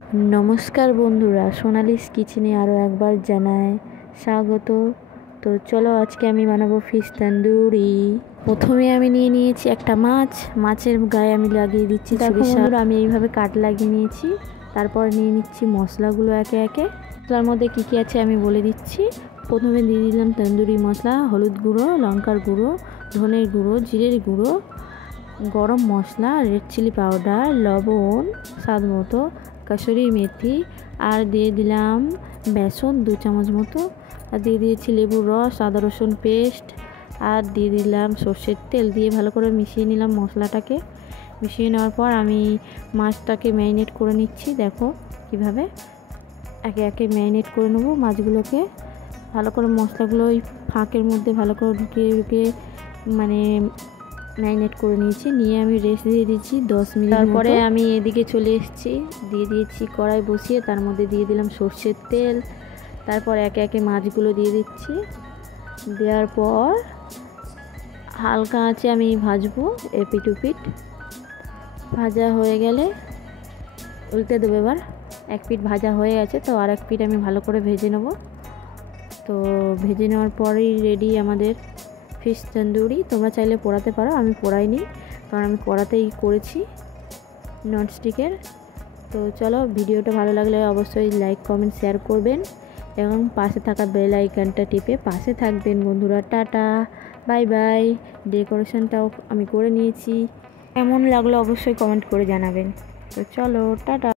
নমস্কার বন্ধুরা, সোনালিস কিচেনে আরও একবার জানাই স্বাগত। তো চলো, আজকে আমি বানাবো ফিশ তন্দুরি। প্রথমে আমি নিয়ে নিয়েছি একটা মাছের গায়ে আমি লাগিয়ে দিচ্ছি সরিষা। আমি এইভাবে কাট লাগিয়ে নিয়েছি। তারপর নিয়ে নিচ্ছি মশলাগুলো একে একে। মশলার মধ্যে কী কী আছে আমি বলে দিচ্ছি। প্রথমে দিয়ে দিলাম তন্দুরি মশলা, হলুদ গুঁড়ো, লঙ্কার গুঁড়ো, ধনের গুঁড়ো, জিরের গুঁড়ো, গরম মশলা, রেড চিলি পাউডার, লবণ স্বাদ মতো, কাসুরি মেথি, আর দিয়ে দিলাম বেসন 2 চামচ মতো, আর দিয়ে দিয়েছি লেবুর রস, আদা রসুন পেস্ট, আর দিয়ে দিলাম সর্ষের তেল। দিয়ে ভালো করে মিশিয়ে নিলাম মশলাটাকে। মিশিয়ে নেওয়ার পর আমি মাছটাকে ম্যারিনেট করে নিচ্ছি। দেখো কিভাবে একে একে ম্যারিনেট করে নেবো মাছগুলোকে। ভালো করে মশলাগুলো ওই ফাঁকের মধ্যে ভালো করে ঢুকিয়ে মানে ম্যারিনেট করে নিয়েছি। নিয়ে আমি রেস্ট দিয়ে দিচ্ছি 10 মিনিট। তারপরে আমি এদিকে চলে এসেছি, দিয়ে দিয়েছি কড়াই বসিয়ে, তার মধ্যে দিয়ে দিলাম সর্ষের তেল। তারপর একে একে মাছগুলো দিয়ে দিচ্ছি। দেওয়ার পর হালকা আঁচে আমি ভাজবো এপিট ওপিট। ভাজা হয়ে গেলে উল্টে দেবো। এবার এক পিঠ ভাজা হয়ে গেছে, তো আর এক পিঠ আমি ভালো করে ভেজে নেব। তো ভেজে নেওয়ার পরেই রেডি আমাদের ফিশ তন্দুরি। তোমরা চাইলে পোড়াতে পারো, আমি পোড়াইনি কারণ আমি কড়াতেই করেছি ননস্টিকের। তো চলো, ভিডিওটা ভালো লাগলে অবশ্যই লাইক কমেন্ট শেয়ার করবেন এবং পাশে থাকা বেল আইকনটা টিপে পাশে থাকবেন বন্ধুরা। Tata, bye bye. ডেকোরেশনটাও আমি করে নিয়েছি, কেমন লাগলো অবশ্যই কমেন্ট করে জানাবেন। তো চলো, টাটা।